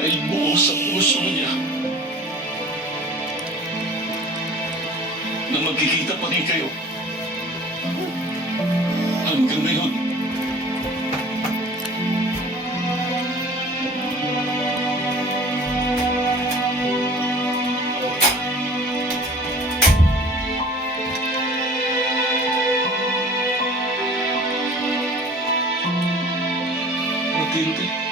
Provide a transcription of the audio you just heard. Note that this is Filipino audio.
dahil buo sa puso niya na magkikita pa rin kayo. Hanggang ngayon, Matilde.